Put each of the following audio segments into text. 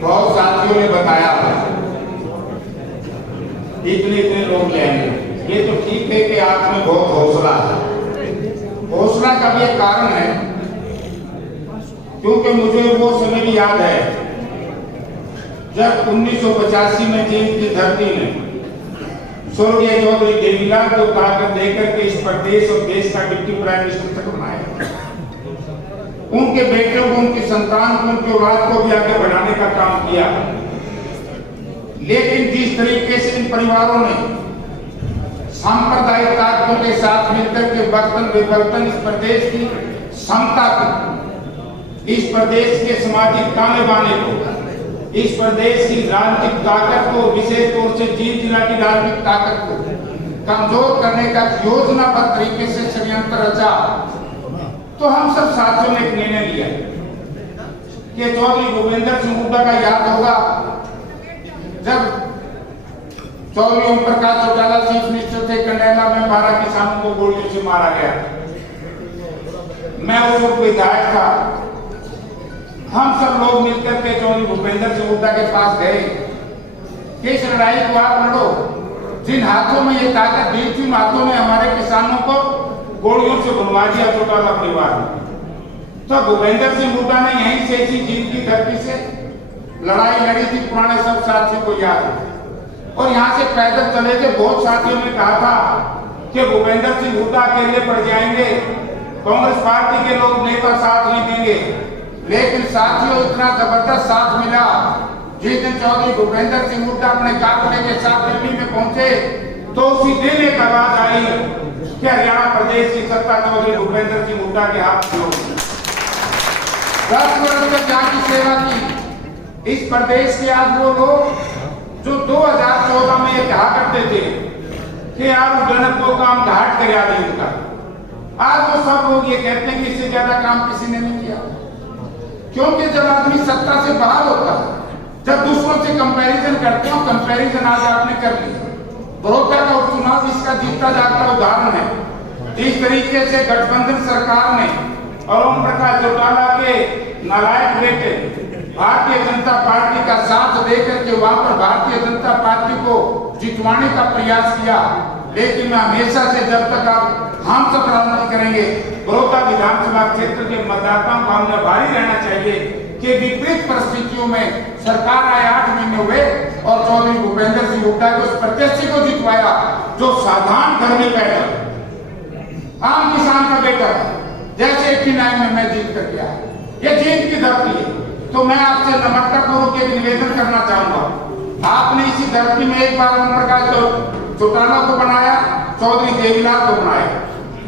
बहुत साथियों ने बताया इतने लोग ले आएंगे, ये तो ठीक है कि आप में बहुत हौसला है। हौसला का भी एक कारण है, क्योंकि मुझे वो समय भी याद है जब 1985 में जींद की धरती ने स्वर्गीय चौधरी देवीलाल को ताकत देकर के इस प्रदेश और देश का डिप्टी प्राइम मिनिस्टर तक बनाया। उनके बेटे को, उनकी संतान को, उनकी औलाद को भी आगे बढ़ाने का काम किया। लेकिन जिस तरीके से इन परिवारों ने सांप्रदायिक ताकतों के साथ मिलकर के बर्तन विबर्तन इस प्रदेश की समता को, इस प्रदेश के सामाजिक ताने बाने को, इस प्रदेश की राजनीतिक ताकत को, विशेष तौर से जींद जिला की राजनीतिक ताकत को कमजोर करने का योजनाबद्ध तरीके से षड्यंत्र रचा, तो हम सब साथियों ने एक निर्णय लिया कि चौधरी भूपेंद्र सिंह हुड्डा का याद होगा जब चौधरी ओम प्रकाश चौटाला चीफ मिनिस्टर थे, कंडैला में 12 किसानों को गोलियों से मारा गया। मैं उस वक्त विधायक था। हम सब लोग मिलकर के चौधरी भूपेंद्र सिंह हुड्डा के पास गए कि इस लड़ाई को आप लड़ो। जिन हाथों में ये ताकत दी थी, उन हाथों ने हमारे किसानों को गोलियों से बुलवा दिया चौटाला परिवार ने। तो भूपेंद्र सिंह हुड्डा ने यहीं से इसी जींद की धरती से लड़ाई लड़ी थी, पुराने सब साथियों को याद है। और यहाँ से पैदल चले थे। बहुत साथियों ने कहा था कि भूपेंद्र सिंह हुड्डा अकेले पड़ जाएंगे, कांग्रेस पार्टी के लोग नेता साथ नहीं देंगे। लेकिन साथियों, इतना जबरदस्त साथ मिला। जिस दिन चौधरी भूपेंद्र सिंह हुड्डा अपने काफिले के साथ दिल्ली में पहुंचे, तो उसी दिन एक आवाज आई कि हरियाणा प्रदेश की सत्ता चौधरी भूपेंद्र सिंह हुड्डा के हाथ में होगी। 10 वर्ष तक यहाँ की सेवा की इस प्रदेश के आज वो लोग जो 2014 में ये कहा करते थे कि यार जनक को काम घाट कर याद इनका, आज वो सब लोग ये कहते हैं कि इससे ज्यादा काम किसी ने नहीं किया। क्योंकि जब आदमी सत्ता से बाहर होता है, जब दूसरों से कंपैरिजन करते हो, कंपैरिजन आज आपने कर लिया। बड़ौदा का उपचुनाव इसका जीता जागता उदाहरण है। इस तरीके से गठबंधन सरकार ने और ओम प्रकाश चौटाला के नालायक बेटे भारतीय जनता पार्टी का साथ देकर के वहां पर भारतीय जनता पार्टी को जितवाने का प्रयास किया। लेकिन मैं हमेशा से, जब तक आप हम सब राजनीति करेंगे, बड़ौदा विधानसभा क्षेत्र के मतदाताओं को हमने भारी रहना चाहिए कि विपरीत परिस्थितियों में सरकार आए 8 महीने हुए और चौधरी भूपेंद्र सिंह हुड्डा को उस प्रत्याशी को जितवाया जो साधारण घर में पैदा, आम किसान का बेटा, जैसे 89 में मैं जीत कर गया। ये जीत की धरती है। तो मैं आपसे नम्रता पूर्वक एक निवेदन करना चाहूंगा। आपने इसी धरती में एक बार ओम प्रकाश चौटाला को बनाया, चौधरी देवीलाल को बनाया।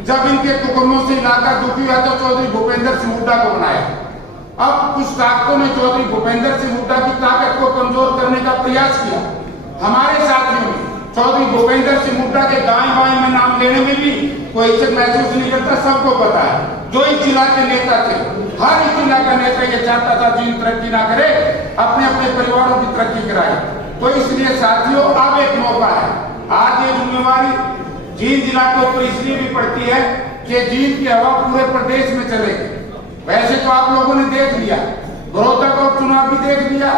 जब इनके कुकर्मों से इलाका दुखी हुआ तो चौधरी भूपेंद्र सिंह हुड्डा को बनाया। अब कुछ ताकतों ने चौधरी भूपेंद्र सिंह हुड्डा की ताकत को कमजोर करने का प्रयास किया। हमारे साथियों ने चौधरी भूपेंद्र सिंह हुड्डा के दाएं बाएं में नाम लेने में भी कोई इज्जत महसूस नहीं करता। सबको पता है जो इस जिला के नेता थे, हर इस जिला का नेता ये चाहता था जींद तरक्की ना करे, अपने अपने परिवारों की तरक्की कराए। तो इसलिए साथियों, अब एक मौका है। आज ये जिम्मेवारी जींद जिला के ऊपर इसलिए भी पड़ती है कि जींद की हवा पूरे प्रदेश में चलेगी। वैसे तो आप लोगों ने देख लिया, बड़ौदा का उपचुनाव भी देख लिया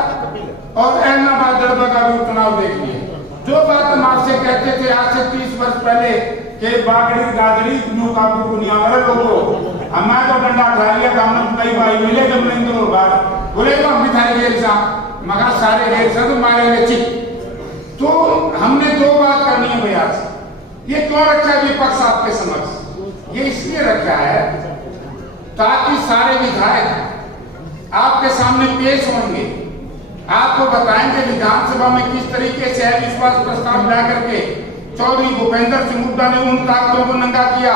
और ऐलनाबाद दरबा का भी उपचुनाव देख लिया। जो बात हम आपसे कहते थे आज से 30 वर्ष पहले कि बागड़ी गाजड़ी न्यू काबू दुनिया वाले लोगों, हमारे तो डंडा खा लिया, हमने कई भाई मिले जब नहीं तो बात बोले तो हम मिठाई गेल सा मगर सारे गेल सा तो मारे चिप। तो हमने 2 बात करनी है भैया से। ये क्यों रखा है विपक्ष आपके समक्ष? ये इसलिए रखा है ताकि सारे विधायक आपके सामने पेश होंगे, आपको बताएंगे विधानसभा में किस तरीके से अविश्वास प्रस्ताव ला करके चौधरी भूपेंद्र सिंह हुड्डा ने उन ताकतों को नंगा किया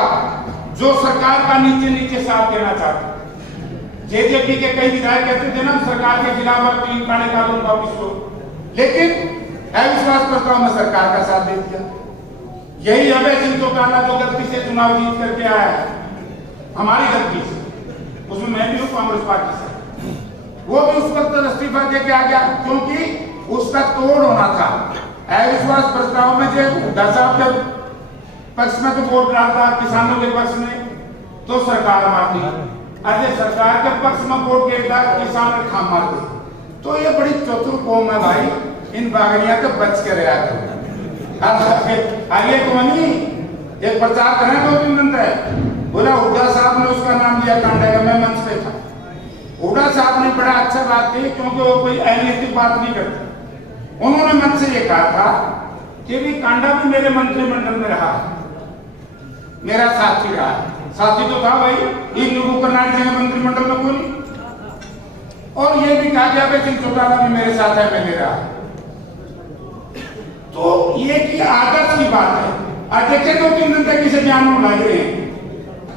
जो सरकार का नीचे नीचे साथ देना चाहते। जेजेपी के कई विधायक कहते थे ना सरकार के खिलाफ 3 काले कानून का विरोध, लेकिन अविश्वास प्रस्ताव में सरकार का साथ दे दिया। यही अभय सिंह चौटाला जो गलती से चुनाव जीत करके आया है, हमारी गलती से, उसमें मैं भी हूँ कांग्रेस पार्टी से, वो भी उस वक्त इस्तीफा दे के आ गया क्योंकि उसका तोड़ होना था। अविश्वास प्रस्ताव में जब हुड्डा साहब जब पक्ष में तो वोट डालता किसानों के पक्ष में तो सरकार मारती, अरे सरकार के पक्ष में वोट गिरता किसान ने खाम मार दी। तो ये बड़ी चतुर कौम है भाई, इन बागड़िया तो बच के रहा करो। आगे कौन ही एक प्रचार करें 2-3 दिन तक, बोला हुड्डा साहब ने उसका नाम लिया कांडा का, मैं मंच पे था। हुड्डा साहब ने बड़ा अच्छा बात की, क्योंकि वो कोई अनैतिक बात नहीं करते। उन्होंने मन से ये कहा था कि भी कांडा भी मेरे मंत्रिमंडल में रहा, मेरा साथी रहा। साथी तो था भाई, इन लोगों का नाम देंगे मंत्रिमंडल में कोई। और ये भी कहा गया कि सिंह चौटाला भी मेरे साथ है, मैं मेरा। तो ये की आदत की बात है। आज देखे 2-3 दिन तक इसे बयान में लग रहे हैं।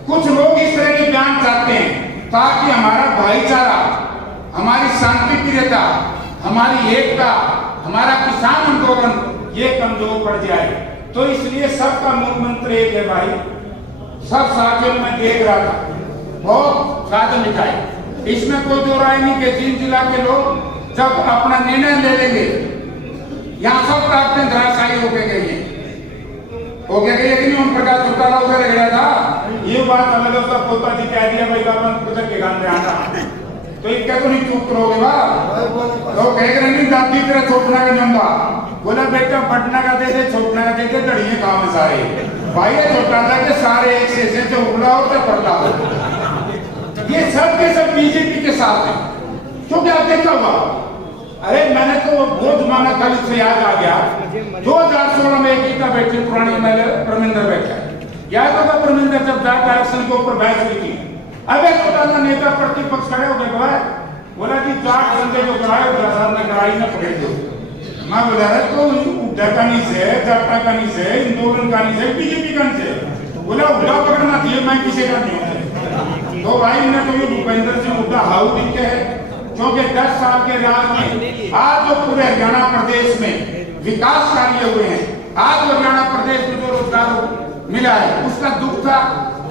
कुछ लोग इस तरह के बयान चाहते हैं ताकि हमारा भाईचारा, हमारी शांति प्रियता, हमारी एकता, हमारा किसान आंदोलन ये कमजोर पड़ जाए। तो इसलिए सबका मूल मंत्र एक है भाई, सब साथियों में देख रहा था, बहुत साधन निकाय, इसमें कोई दो राय नहीं कि 3 जिला के लोग जब अपना निर्णय ले लेंगे, यहाँ सब ताकतें धराशायी होके गई उन प्रकार चौटाला उधर गया था। ये बात अलग उसका पोता जी कह दिया भाई बाबा उधर के गांव में आना, तो इनका तो नहीं चुप करोगे बा, तो कह रहे नहीं दादी तेरा छोटना का जमदा, बोला बेटा पटना का दे दे, छोटना का दे दे, दड़िए गाँव में सारे भाई ये चौटाला के सारे एक से उबला हो तो पड़ता हो। ये सब के सब बीजेपी के साथ है, क्योंकि आप देखा हुआ, अरे मैंने तो वो जमाना कल से याद आ गया, 2016 में एक गीता बैठी पुरानी एमएलए परमिंदर बैठा, याद होगा परमिंदर जब जाट आरक्षण के ऊपर बहस हुई थी। अब एक चौटाला नेता प्रतिपक्ष खड़े हो गए, बोला कि जाट बंदे जो कराए साहब ने कराई ना पकड़ दो। मैं बोला रहा तो उड्डा कहानी से, जाटा कहानी से, इंदौर कहानी से, बीजेपी कहानी से, बोला उड्डा पकड़ना चाहिए, मैं किसी का नहीं हूँ। तो भाई ने तो ये भूपेंद्र सिंह हुड्डा हाउ दिखे है, क्योंकि 10 साल के राज में आज जो पूरे हरियाणा प्रदेश में विकास कार्य हुए हैं, आज हरियाणा प्रदेश में जो रोजगार मिला है उसका दुख था,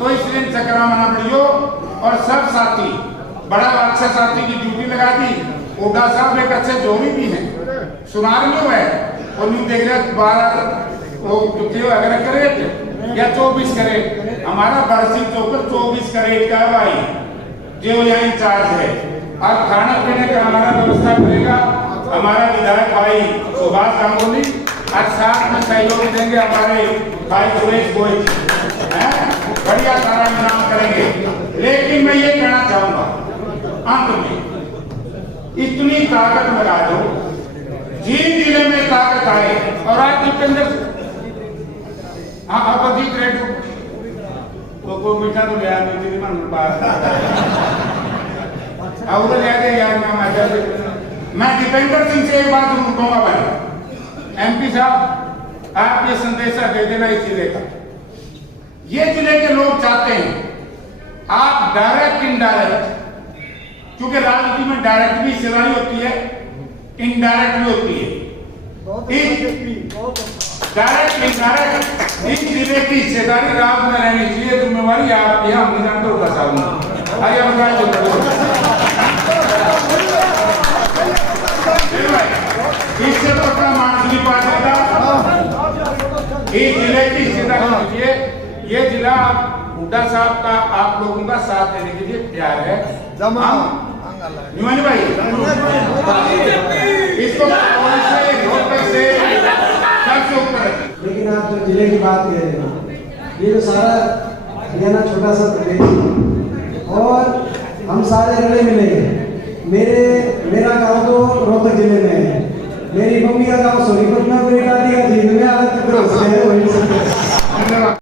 तो इसलिए चक्रा मना पड़ियो। और सब साथी बड़ा अच्छा साथी की ड्यूटी लगा दी। हुड्डा साहब एक अच्छे जोड़ी भी हैं, सुनार में है, और न्यू देख रहे 12 अगर करे या 24 करे, हमारा बरसिंह चौकर 24 करेट का भाई जो यहाँ इंचार्ज है। और खाना पीने का हमारा व्यवस्था करेगा हमारा विधायक भाई सुभाष गांगुली, और साथ में सहयोग देंगे हमारे भाई सुरेश गोयल, बढ़िया सारा इंतजाम करेंगे। लेकिन मैं ये कहना चाहूंगा अंत में, इतनी ताकत लगा दो, जिन जिले में ताकत आए। और आज दीपेंद्र हाँ अधिक रेट को मीठा तो लिया उधर यार मैं दीपेंद्र सिंह से एक बात कहूंगा भाई, एमपी साहब आप ये संदेशा दे देना इस जिले का। ये जिले के लोग चाहते हैं आप डायरेक्ट इनडायरेक्ट, क्योंकि राजनीति में डायरेक्ट भी हिस्सेदारी होती है, इनडायरेक्ट भी होती है। डायरेक्ट इनडायरेक्ट इस जिले की हिस्सेदारी राज में रहनी चाहिए, जिम्मेवारी आप यहाँ हम जानते होगा साहब। आइए इससे पक्का मानसली पार्टी इस जिले की हिस्सेदारी लीजिए। ये जिला हुड्डा साहब का आप लोगों का साथ देने के लिए तैयार है। निमानी भाई इसको लेकिन आप जो जिले की बात कह रहे हो, ये जो सारा हरियाणा छोटा सा प्रदेश और हम सारे रले मिले हैं। मेरा गांव तो रोहतक जिले में है, मेरी मम्मी का गांव सोनीपत में, मेरी दादी का जींद में, अलग